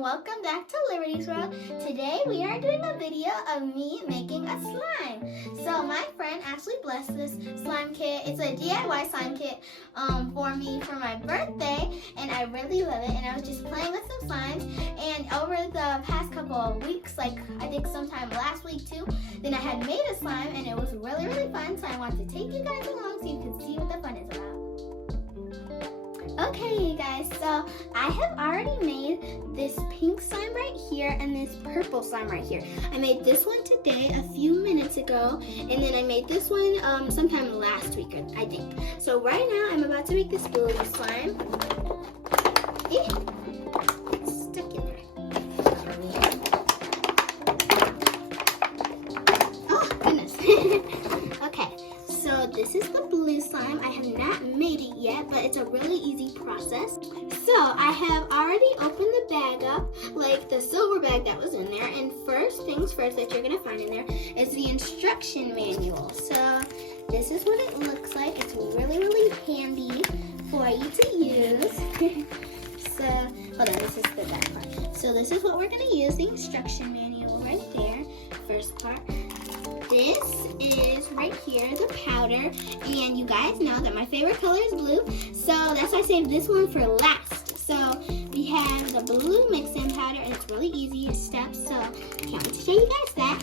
and welcome back to Liberty's World. Today we are doing a video of me making a slime. So my friend actually blessed this slime kit. It's a DIY slime kit for me for my birthday, and I really love it. And I was just playing with some slimes, and over the past couple of weeks, like I think sometime last week too, then I had made a slime and it was really fun. So I wanted to take you guys along so you can see what the fun is about. Okay, you guys, so I have already made this pink slime right here and this purple slime right here. I made this one today a few minutes ago, and then I made this one sometime last week, I think. So right now I'm about to make this blue slime. It's stuck in there. Oh, goodness. Okay. So this is the blue slime. I have not made it yet, but it's a really easy process. So I have already opened the bag up, like the silver bag that was in there. And first things first that you're gonna find in there is the instruction manual. So this is what it looks like. It's really handy for you to use. So hold on, this is the back part. So this is what we're gonna use, the instruction manual right there. First part. This is right here, the powder, and you guys know that my favorite color is blue, so that's why I saved this one for last. So we have the blue mix-in powder, and it's really easy steps, so I can't wait to show you guys that.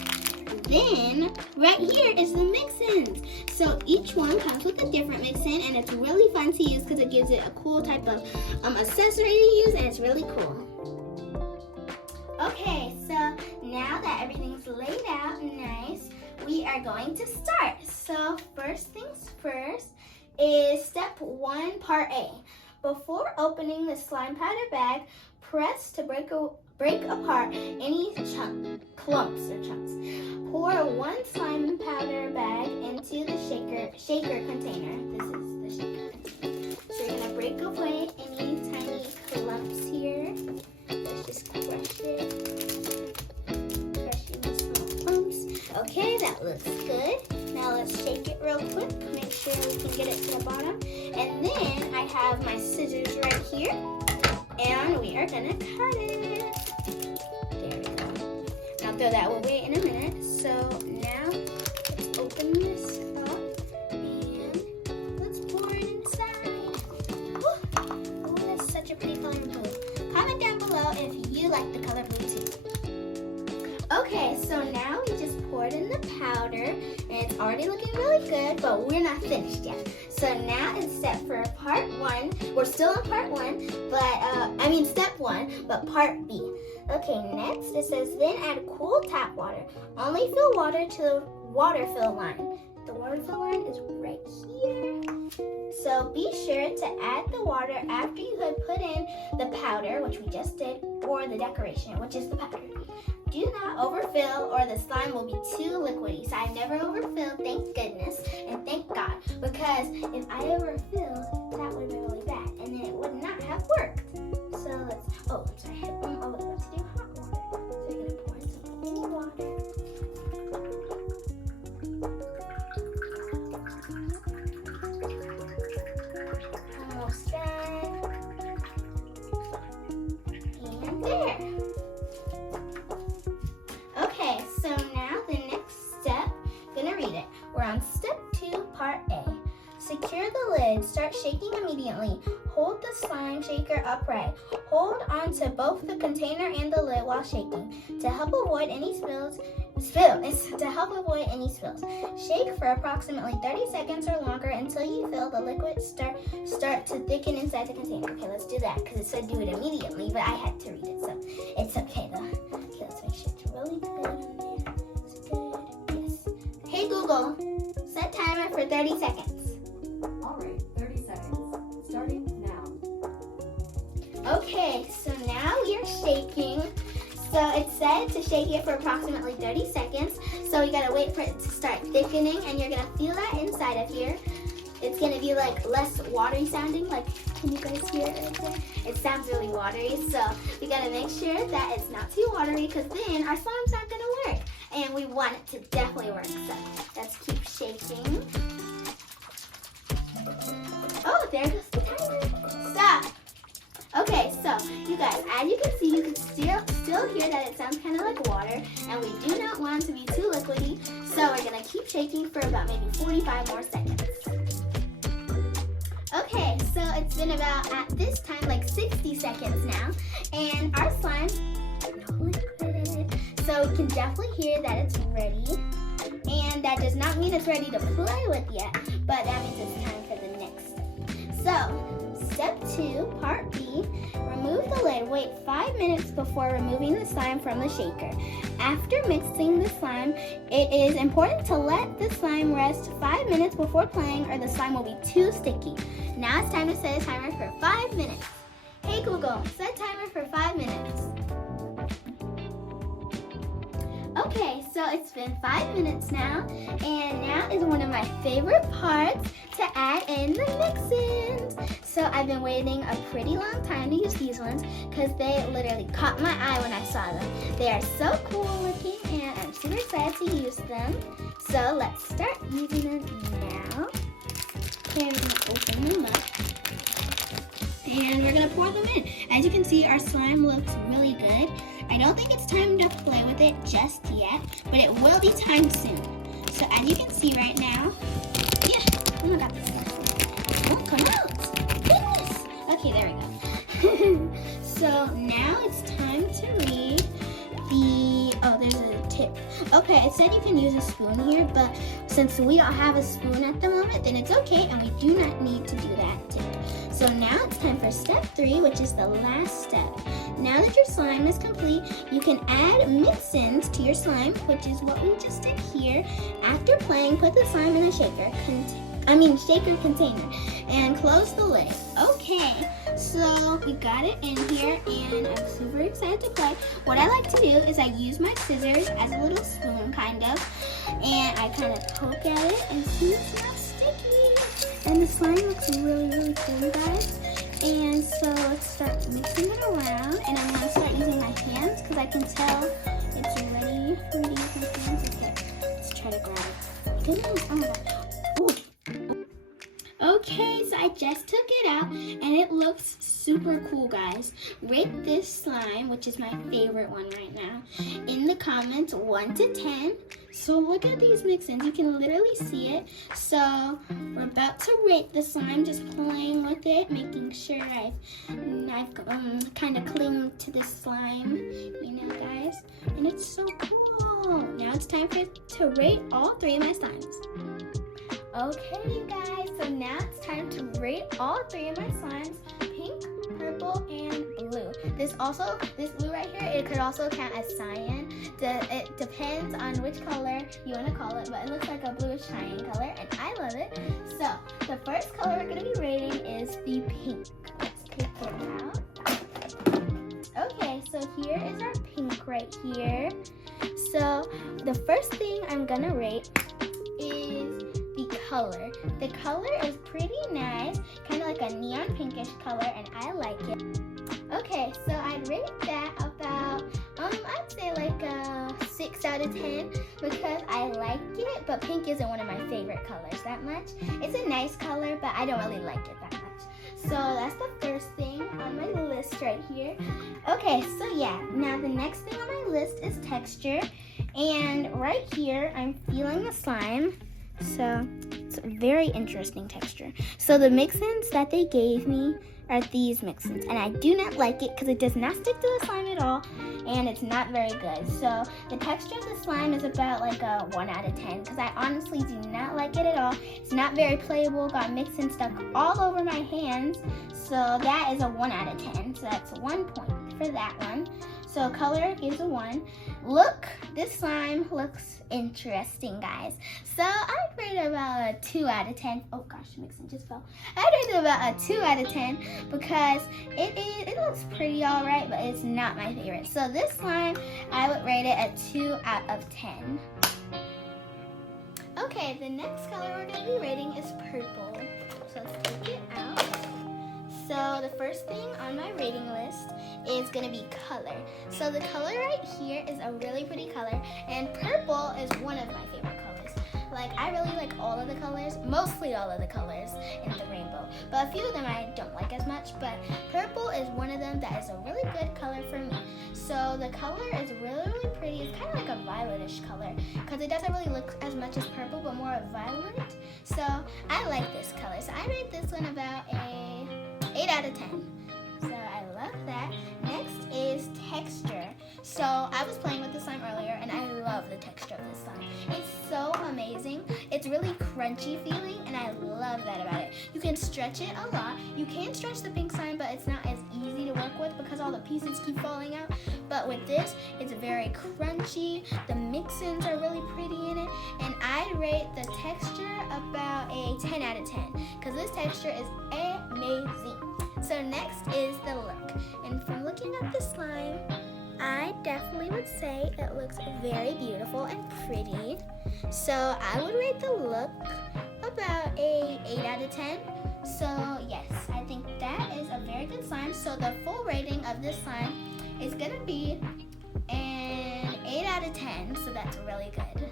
Then, right here is the mix-ins. So each one comes with a different mix-in, and it's really fun to use because it gives it a cool type of accessory to use, and it's really cool. Okay, so now that everything's laid out nice, we are going to start. So first things first is step 1, part A. Before opening the slime powder bag, press to break apart any clumps or chunks. Pour 1 slime powder bag into the shaker container. This is the shaker container. So you're gonna break away any tiny clumps here. Let's just crush it. Okay, that looks good. Now let's shake it real quick. Make sure we can get it to the bottom. And then I have my scissors right here. And we are gonna cut it. There we go. Now throw that away in a minute. So now let's open this up. And let's pour it inside. Oh, that's such a pretty color blue. Comment down below if you like the color blue too. Okay, so now we just poured in the powder, and it's already looking really good, but we're not finished yet. So now it's step for part 1. We're still on part 1, but step 1, but part B. Okay, next it says then add cool tap water. Only fill water to the water fill line. The water fill line is right here. So be sure to add the water after you have put in the powder, which we just did, or the decoration, which is the powder. Do not overfill or the slime will be too liquidy. So I never overfilled, thank goodness, and thank God. Because if I overfilled, that would have been really bad, and then it would not have worked. So let's, oh, I'm sorry, let's do hot water. So you're gonna pour in some cool water. Almost done. And there. Okay, so now the next step, gonna read it. We're on step 2, part A. Secure the lid. Start shaking immediately. Hold the slime shaker upright. Hold onto both the container and the lid while shaking. To help avoid any spills. Shake for approximately 30 seconds or longer until you feel the liquid start to thicken inside the container. Okay, let's do that because it said do it immediately, but I had to read it, so it's okay though. Okay, let's make sure it's really good on there. It's good. Yes. Hey Google, set timer for 30 seconds. All right, 30 seconds. Starting now. Okay, so now we are shaking. So it said to shake it for approximately 30 seconds. So you gotta wait for it to start thickening, and you're gonna feel that inside of here. It's gonna be like less watery sounding. Like, can you guys hear it right there? It sounds really watery. So we gotta make sure that it's not too watery, because then our slime's not gonna work. And we want it to definitely work. So let's keep shaking. Oh, there goes the timer. Stop. Okay, so you you guys, as you can see, you can still hear that it sounds kind of like water, and we do not want it to be too liquidy, so we're gonna keep shaking for about maybe 45 more seconds. Okay, so it's been about, at this time, like 60 seconds now, and our slime no liquid. So we can definitely hear that it's ready, and that does not mean it's ready to play with yet, but that means it's time for the next step. So, step 2, part B, remove the lid. Wait 5 minutes before removing the slime from the shaker. After mixing the slime, it is important to let the slime rest 5 minutes before playing, or the slime will be too sticky. Now it's time to set a timer for 5 minutes. Hey Google, set timer for 5 minutes. Okay, so it's been 5 minutes now, and now is one of my favorite parts, to add in the mix-ins. So I've been waiting a pretty long time to use these ones because they literally caught my eye when I saw them. They are so cool looking, and I'm super excited to use them. So let's start using them now. Okay, I'm gonna open them up, and we're gonna pour them in. As you can see, our slime looks really good. I don't think it's time to play with it just yet, but it will be time soon. So as you can see right now, yeah, oh my god, this won't come out. Goodness. Okay, there we go. So now it's time to read there's a tip. Okay, it said you can use a spoon here, but since we don't have a spoon at the moment, then it's okay, and we do not need to do that tip. So now it's time for step 3, which is the last step. Now that your slime is complete, you can add mix-ins to your slime, which is what we just did here. After playing, put the slime in a shaker container and close the lid. Okay, so we got it in here, and I'm super excited to play. What I like to do is I use my scissors as a little spoon, kind of, and I kind of poke at it and see it's not sticky. And the slime looks really, really cool, you guys. And so let's start mixing it around, and I'm gonna start using my hands because I can tell it's ready for me to use my hands. Okay, let's try to grab it. Goodness, oh my god. Ooh. Okay, so I just took it out, and it looks super cool, guys. Rate this slime, which is my favorite one right now, in the comments 1 to 10. So look at these mix-ins. You can literally see it. So we're about to rate the slime, just playing with it, making sure I've kind of clinged to this slime, you know, guys. And it's so cool. Now it's time to rate all 3 of my slimes. Okay, you guys, so now it's time to rate all 3 of my slimes: pink, purple, and blue. This blue right here, it could also count as cyan. It depends on which color you want to call it, but it looks like a bluish cyan color, and I love it. So the first color we're going to be rating is the pink. Let's take it out. Okay, so here is our pink right here. So the first thing I'm going to rate is the color. The color is pretty nice, kind of like a neon pinkish color, and I like it. Okay, so I'd rate that about, I'd say like a 6 out of 10 because I like it, but pink isn't one of my favorite colors that much. It's a nice color, but I don't really like it that much. So that's the first thing on my list right here. Okay, so yeah, now the next thing on my list is texture, and right here I'm feeling the slime. So it's a very interesting texture. So the mix-ins that they gave me are these mix-ins, and I do not like it because it does not stick to the slime at all, and it's not very good. So the texture of the slime is about like a 1 out of 10 because I honestly do not like it at all. It's not very playable, got mix-ins stuck all over my hands, so that is a 1 out of 10. So that's 1 point for that one. So color gives a 1. Look, this slime looks interesting, guys. So I'd rate it about a 2 out of 10. Oh gosh, mixing just fell. I'd rate it about a 2 out of 10 because it looks pretty alright, but it's not my favorite. So this slime, I would rate it a 2 out of 10. Okay, the next color we're going to be rating is purple. So let's take it out. So the first thing on my rating list is going to be color. So the color right here is a really pretty color, and purple is one of my favorite colors. Like, I really like all of the colors, mostly all of the colors in the rainbow. But a few of them I don't like as much, but purple is one of them that is a really good color for me. So the color is really, really pretty. It's kind of like a violetish color because it doesn't really look as much as purple, but more of violet. So I like this color. So I rate this one about a 8 out of 10. So I love that. Next is texture. So I was playing with the slime earlier and I love the texture of this slime. It's so amazing. It's really crunchy feeling and I love that about it. You can stretch it a lot. You can stretch the pink slime, but it's not as easy to work with because all the pieces keep falling out. But with this, it's very crunchy. The mix-ins are really pretty in it. And I'd rate the texture about a 10 out of 10 because this texture is amazing. So next is the look. And from looking at the slime, I definitely would say it looks very beautiful and pretty. So I would rate the look about a 8 out of 10. So yes, I think that is a very good slime. So the full rating of this slime is gonna be an 8 out of 10. So that's really good.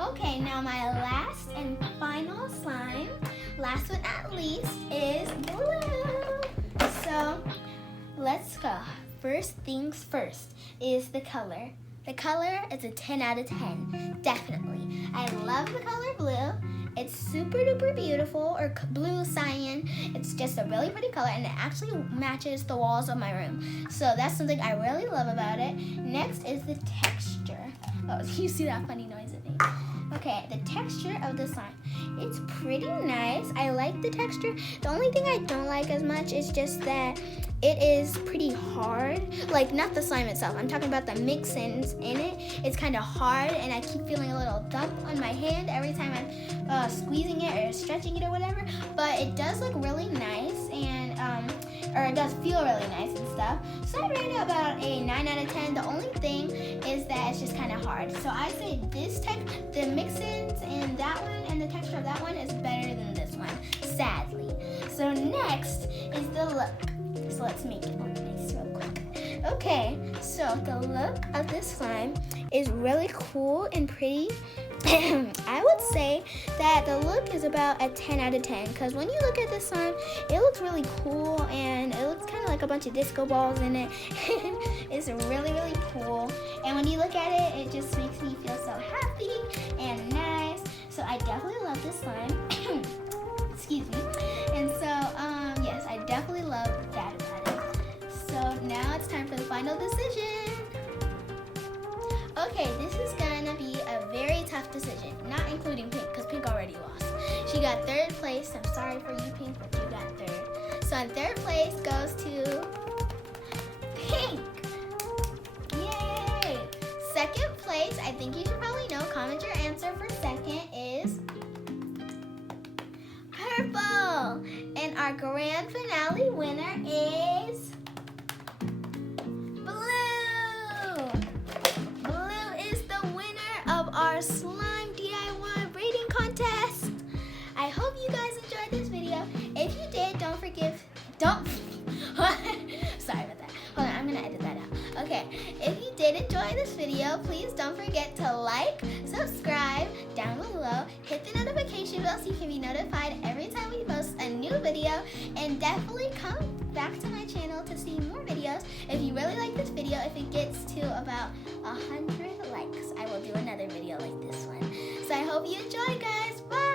Okay, now my last and final slime, last but not least, is blue. So let's go. First things first is the color. The color is a 10 out of 10, definitely. I love the color blue. It's super duper beautiful, or blue cyan. It's just a really pretty color and it actually matches the walls of my room. So that's something I really love about it. Next is the texture. Oh, you see that funny noise it made? Okay, the texture of the slime. It's pretty nice. I like the texture. The only thing I don't like as much is just that it is pretty hard. Like, not the slime itself. I'm talking about the mix-ins in it. It's kind of hard, and I keep feeling a little dump on my hand every time I'm squeezing it or stretching it or whatever. But it does look really nice, and or it does feel really nice and stuff. So I rate it about a 9 out of 10. The only thing is that it's just kind of hard. So I say the mix-ins in that one and the texture of that one is better than this one, sadly. So next is the look. So let's make it look nice real quick. Okay, so the look of this slime is really cool and pretty. I would say that the look is about a 10 out of 10 because when you look at this slime, it looks really cool and it looks kind of like a bunch of disco balls in it. It's really, really cool. And when you look at it, it just makes me feel so happy and nice. So I definitely love this slime. Excuse me. And so, yes, I definitely love that about it. So now it's time for the final decision. Okay, this is gonna be a very tough decision, not including Pink, because Pink already lost. She got 3rd place. I'm sorry for you, Pink, but you got 3rd. So in 3rd place goes to Pink. Yay! 2nd place, I think you should probably know, comment your answer for 2nd, is Purple. And our grand finale winner is our slime DIY rating contest. I hope you guys enjoyed this video. If you did, sorry about that. Hold on, I'm gonna edit that out. Okay, if you did enjoy this video, please don't forget to like, subscribe down below, hit the notification bell so you can be notified every time we post a new video, and definitely come back to my channel to see more videos. If you really like this video, if it gets to about 100 likes, I will do another video like this one. So I hope you enjoy, guys. Bye!